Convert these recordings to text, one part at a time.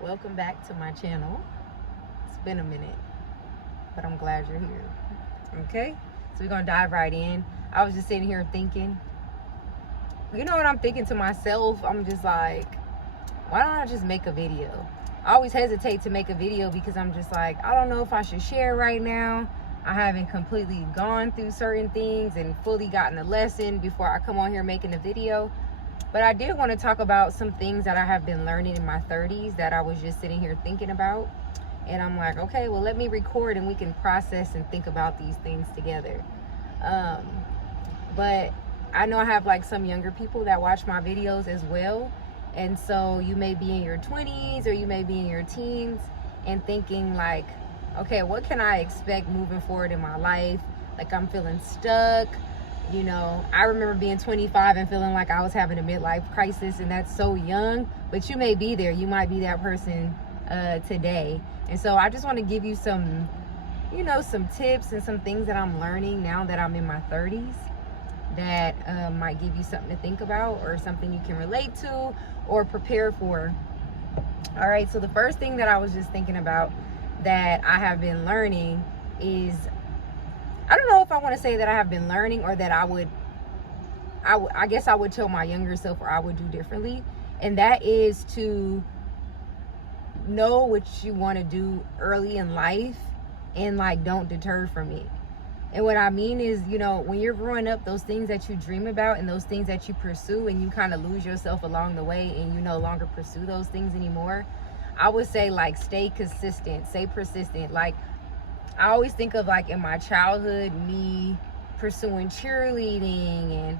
Welcome back to my channel. It's been a minute, but I'm glad you're here. Okay, so we're gonna dive right in. I was just sitting here thinking, you know what I'm thinking to myself? I'm just like, why don't I just make a video? I always hesitate to make a video because I'm just like, I don't know if I should share right now. I haven't completely gone through certain things and fully gotten a lesson before I come on here making a video. But I did want to talk about some things that I have been learning in my 30s that I was just sitting here thinking about. And I'm like, okay, well, let me record and we can process and think about these things together. But I know I have like some younger people that watch my videos as well. And so you may be in your 20s or you may be in your teens and thinking like, okay, what can I expect moving forward in my life? Like I'm feeling stuck. You know, I remember being 25 and feeling like I was having a midlife crisis, and that's so young, but you may be there. You might be that person today. And so I just want to give you some, some tips and some things that I'm learning now that I'm in my 30s that might give you something to think about or something you can relate to or prepare for. All right, so the first thing that I was just thinking about that I have been learning is, I don't know if I want to say that I have been learning or that I guess I would tell my younger self or I would do differently. And that is to know what you want to do early in life and like don't deter from it. And what I mean is, when you're growing up, those things that you dream about and those things that you pursue and you kind of lose yourself along the way and you no longer pursue those things anymore, I would say like stay consistent, stay persistent. Like I always think of like in my childhood, me pursuing cheerleading and,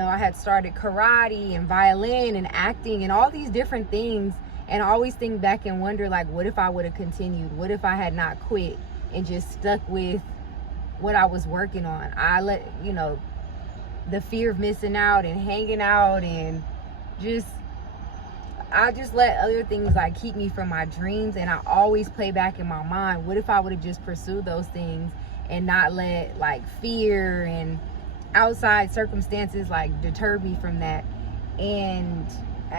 I had started karate and violin and acting and all these different things. And I always think back and wonder like, what if I would have continued? What if I had not quit and just stuck with what I was working on? I let, the fear of missing out and hanging out and I just let other things like keep me from my dreams. And I always play back in my mind, what if I would have just pursued those things and not let like fear and outside circumstances like deter me from that. And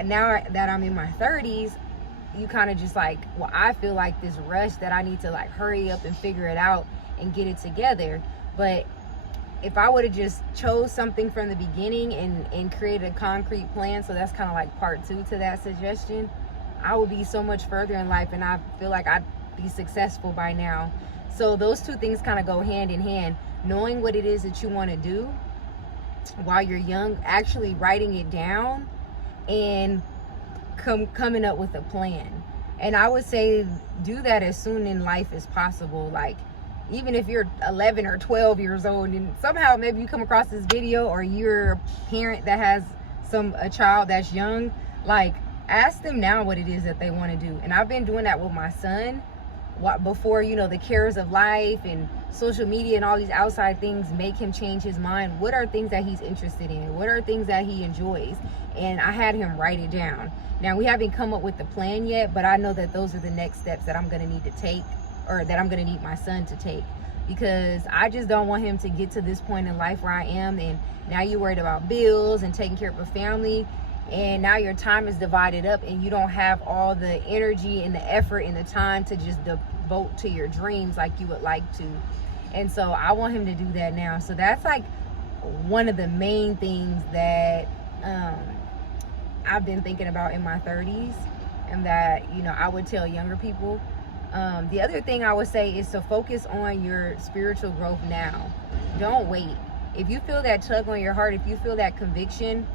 now that I'm in my 30s, you kind of just like, well, I feel like this rush that I need to like hurry up and figure it out and get it together. But if I would have just chose something from the beginning and created a concrete plan, so that's kind of like part 2 to that suggestion, I would be so much further in life and I feel like I'd be successful by now. So those two things kind of go hand in hand. Knowing what it is that you want to do while you're young, actually writing it down and coming up with a plan. And I would say do that as soon in life as possible. Like even if you're 11 or 12 years old and somehow maybe you come across this video or you're a parent that has a child that's young, like ask them now what it is that they want to do. And I've been doing that with my son before, the cares of life and social media and all these outside things make him change his mind. What are things that he's interested in? What are things that he enjoys? And I had him write it down. Now we haven't come up with the plan yet, but I know that those are the next steps that I'm going to need to take, or that I'm going to need my son to take, because I just don't want him to get to this point in life where I am and now you're worried about bills and taking care of a family and now your time is divided up and you don't have all the energy and the effort and the time to just devote to your dreams like you would like to. And so I want him to do that now. So that's like one of the main things that I've been thinking about in my 30s and that I would tell younger people. The other thing I would say is to focus on your spiritual growth now. Don't wait. If you feel that tug on your heart, if you feel that conviction,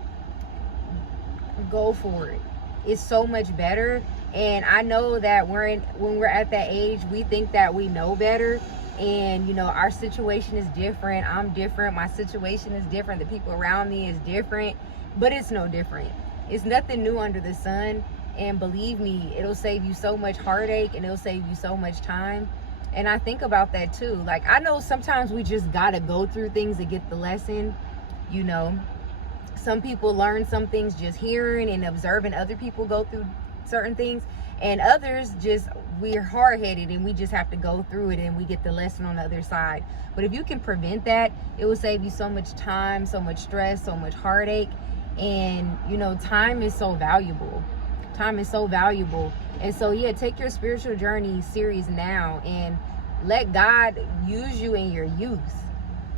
go for it. It's so much better. And I know that when we're at that age, we think that we know better. And, our situation is different. I'm different. My situation is different. The people around me is different. But it's no different. It's nothing new under the sun. And believe me, it'll save you so much heartache and it'll save you so much time. And I think about that too. Like, I know sometimes we just gotta go through things to get the lesson. Some people learn some things just hearing and observing other people go through certain things. And others we're hard-headed and we just have to go through it and we get the lesson on the other side. But if you can prevent that, it will save you so much time, so much stress, so much heartache. And, time is so valuable. Time is so valuable. And so yeah, take your spiritual journey serious now and let God use you in your youth.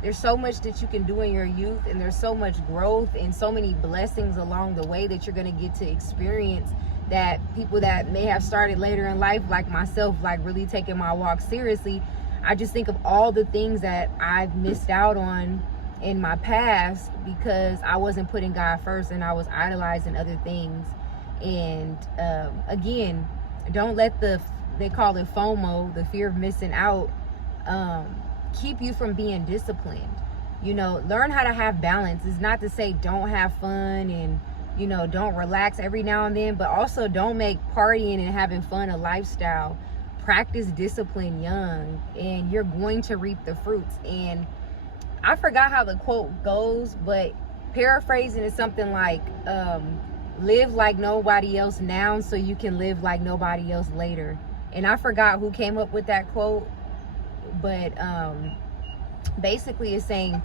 There's so much that you can do in your youth, and there's so much growth and so many blessings along the way that you're going to get to experience, that people that may have started later in life, like myself, like really taking my walk seriously, I just think of all the things that I've missed out on in my past because I wasn't putting God first and I was idolizing other things. And again, don't let they call it FOMO, the fear of missing out, keep you from being disciplined. You know, learn how to have balance. It's not to say don't have fun and, you know, don't relax every now and then, but also don't make partying and having fun a lifestyle. Practice discipline young, and you're going to reap the fruits. And I forgot how the quote goes, but paraphrasing is something like, live like nobody else now so you can live like nobody else later. And I forgot who came up with that quote, but basically it's saying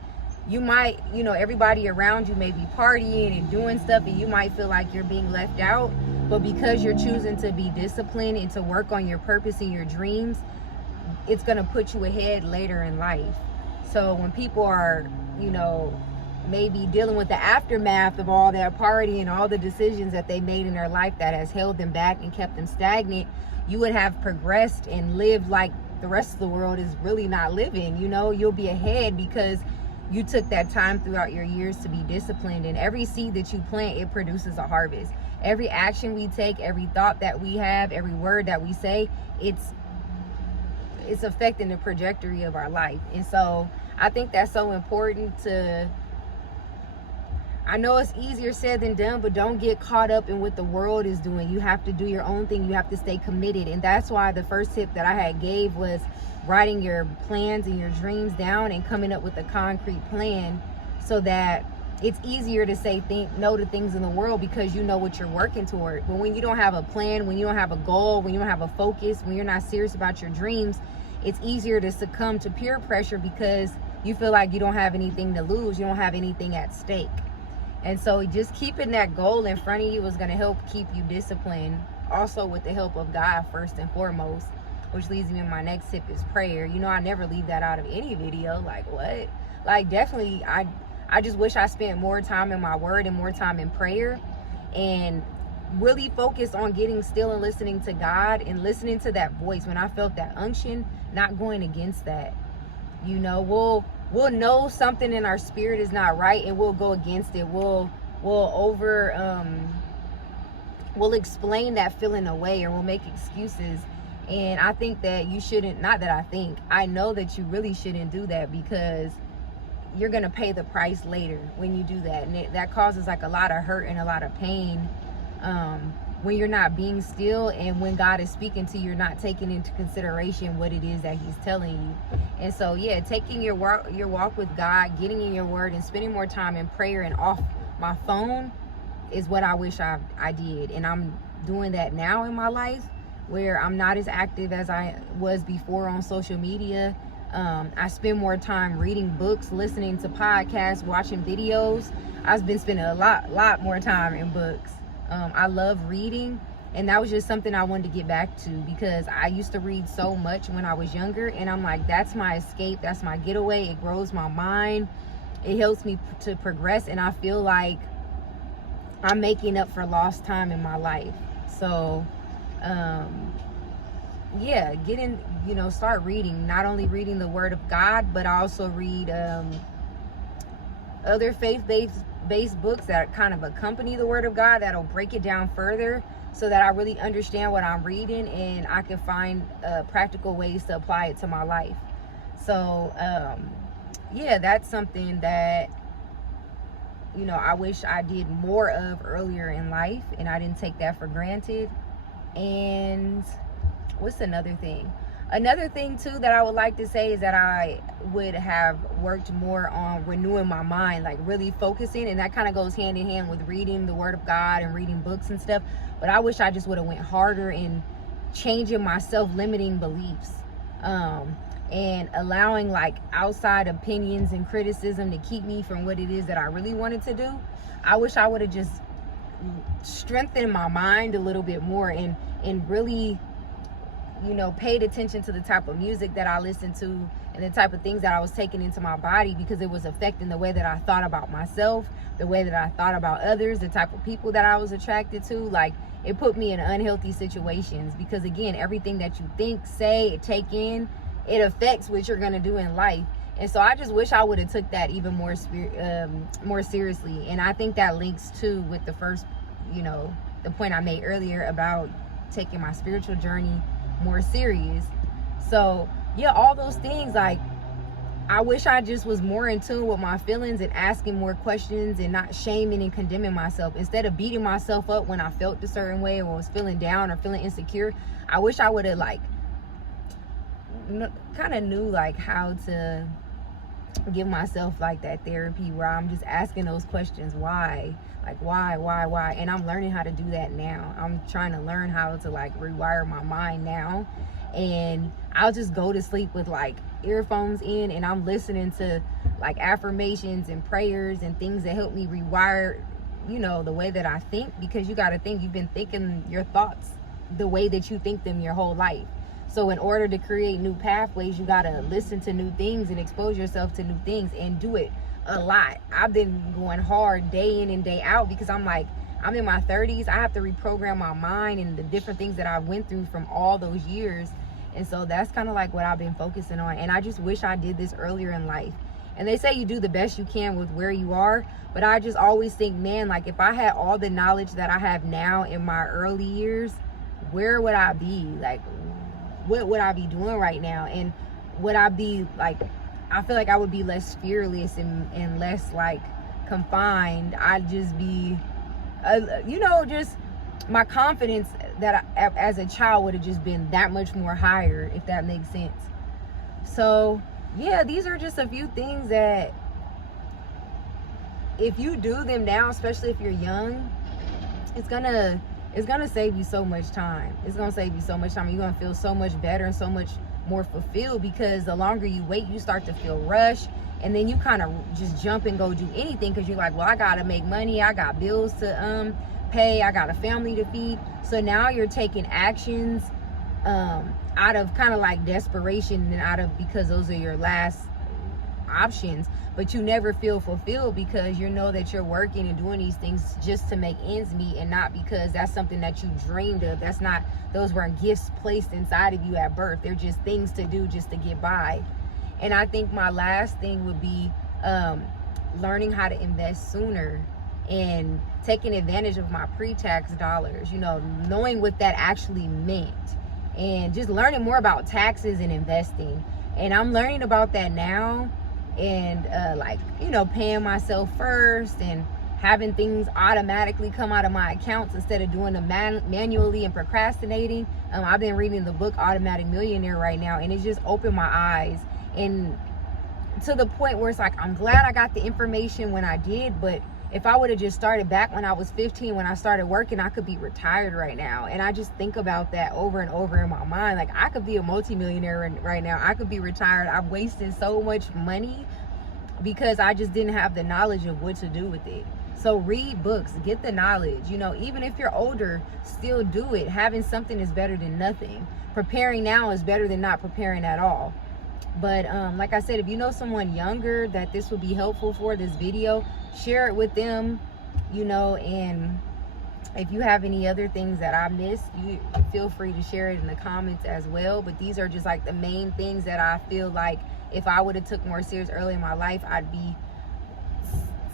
you might, you know, everybody around you may be partying and doing stuff and you might feel like you're being left out, but because you're choosing to be disciplined and to work on your purpose and your dreams, it's going to put you ahead later in life. So when people are, you know, maybe dealing with the aftermath of all that party and all the decisions that they made in their life that has held them back and kept them stagnant, you would have progressed and lived like the rest of the world is really not living. You know, you'll be ahead because you took that time throughout your years to be disciplined. And every seed that you plant, it produces a harvest. Every action we take, every thought that we have, every word that we say, it's affecting the trajectory of our life. And so I think that's so important to, I know it's easier said than done, but don't get caught up in what the world is doing. You have to do your own thing. You have to stay committed. And that's why the first tip that I had gave was writing your plans and your dreams down and coming up with a concrete plan, so that it's easier to say no to things in the world because you know what you're working toward. But when you don't have a plan, when you don't have a goal, when you don't have a focus, when you're not serious about your dreams, it's easier to succumb to peer pressure because you feel like you don't have anything to lose. You don't have anything at stake. And so just keeping that goal in front of you is going to help keep you disciplined. Also with the help of God first and foremost, which leads me to my next tip is prayer. You know, I never leave that out of any video. Like what? Like definitely, I just wish I spent more time in my word and more time in prayer and really focused on getting still and listening to God and listening to that voice. When I felt that unction, not going against that. You know, we'll know something in our spirit is not right and we'll go against it. We'll explain that feeling away, or we'll make excuses. And I think that you shouldn't, not that I think, I know that you really shouldn't do that, because you're going to pay the price later when you do that. And that causes like a lot of hurt and a lot of pain when you're not being still, and when God is speaking to you, you're not taking into consideration what it is that he's telling you. And so yeah, taking your walk with God, getting in your word, and spending more time in prayer and off my phone is what I wish I did. And I'm doing that now in my life, where I'm not as active as I was before on social media. I spend more time reading books, listening to podcasts, watching videos. I've been spending a lot more time in books. I love reading, and that was just something I wanted to get back to, because I used to read so much when I was younger, and I'm like, that's my escape, that's my getaway. It grows my mind, it helps me to progress, and I feel like I'm making up for lost time in my life. So yeah, start reading. Not only reading the word of God, but I also read other faith-based books that kind of accompany the word of God, that'll break it down further, so that I really understand what I'm reading and I can find practical ways to apply it to my life. So yeah, that's something that, you know, I wish I did more of earlier in life, and I didn't take that for granted. And what's another thing? Another thing too that I would like to say is that I would have worked more on renewing my mind, like really focusing, and that kind of goes hand in hand with reading the word of God and reading books and stuff. But I wish I just would have went harder in changing my self-limiting beliefs, and allowing like outside opinions and criticism to keep me from what it is that I really wanted to do. I wish I would have just strengthened my mind a little bit more, and really, you know, paid attention to the type of music that I listened to and the type of things that I was taking into my body, because it was affecting the way that I thought about myself, the way that I thought about others, the type of people that I was attracted to. Like, it put me in unhealthy situations, because again, everything that you think, say, take in, it affects what you're gonna do in life. And so I just wish I would have took that even more seriously. And I think that links too with the first, you know, the point I made earlier about taking my spiritual journey more serious. So yeah, all those things, like, I wish I just was more in tune with my feelings and asking more questions and not shaming and condemning myself. Instead of beating myself up when I felt a certain way or was feeling down or feeling insecure, I wish I would have, like, kind of knew, like, how to give myself, like, that therapy where I'm just asking those questions. Why? Like, why? And I'm learning how to do that now. I'm trying to learn how to, like, rewire my mind now. And I'll just go to sleep with, like, earphones in, and I'm listening to, like, affirmations and prayers and things that help me rewire, you know, the way that I think. Because you got to think, you've been thinking your thoughts the way that you think them your whole life. So in order to create new pathways, you got to listen to new things and expose yourself to new things, and do it a lot. I've been going hard day in and day out, because I'm like, I'm in my 30s. I have to reprogram my mind and the different things that I went through from all those years. And so that's kind of like what I've been focusing on. And I just wish I did this earlier in life. And they say you do the best you can with where you are. But I just always think, man, like, if I had all the knowledge that I have now in my early years, where would I be? Like, what would I be doing right now? And would I be, like, I feel like I would be less fearless and less, like, confined. I'd just be, you know, just my confidence that as a child would have just been that much more higher, if that makes sense. So yeah, these are just a few things that if you do them now, especially if you're young, it's gonna save you so much time. It's gonna save you so much time. You're gonna feel so much better and so much more fulfilled, because the longer you wait, you start to feel rushed, and then you kind of just jump and go do anything, because you're like, well, I gotta make money, I got bills to pay, I got a family to feed. So now you're taking actions out of kind of like desperation, and out of, because those are your last options, but you never feel fulfilled, because you know that you're working and doing these things just to make ends meet, and not because that's something that you dreamed of. That's not, those weren't gifts placed inside of you at birth. They're just things to do just to get by. And I think my last thing would be learning how to invest sooner, and taking advantage of my pre-tax dollars, you know, knowing what that actually meant, and just learning more about taxes and investing. And I'm learning about that now, and like, you know, paying myself first and having things automatically come out of my accounts instead of doing them manually and procrastinating. I've been reading the book Automatic Millionaire right now, and it's just opened my eyes, and to the point where it's like, I'm glad I got the information when I did, but if I would have just started back when I was 15, when I started working, I could be retired right now. And I just think about that over and over in my mind. Like, I could be a multimillionaire right now. I could be retired. I've wasted so much money because I just didn't have the knowledge of what to do with it. So read books, get the knowledge. You know, even if you're older, still do it. Having something is better than nothing. Preparing now is better than not preparing at all. But like I said, if you know someone younger that this would be helpful for, this video, share it with them, you know. And if you have any other things that I missed, you feel free to share it in the comments as well. But these are just like the main things that I feel like if I would have took more serious early in my life, I'd be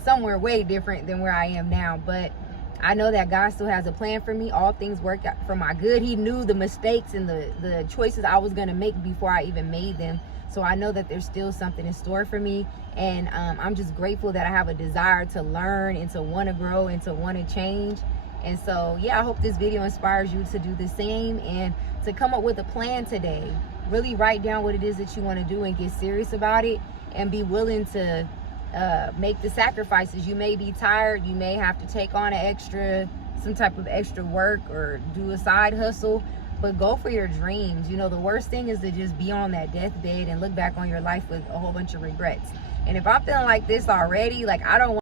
somewhere way different than where I am now. But I know that God still has a plan for me. All things work out for my good. He knew the mistakes and the choices I was going to make before I even made them. So I know that there's still something in store for me. And I'm just grateful that I have a desire to learn and to want to grow and to want to change. And so, yeah, I hope this video inspires you to do the same and to come up with a plan today. Really write down what it is that you want to do and get serious about it, and be willing to make the sacrifices. You may be tired. You may have to take on some type of extra work or do a side hustle. But go for your dreams. You know, the worst thing is to just be on that deathbed and look back on your life with a whole bunch of regrets. And if I'm feeling like this already, like, I don't want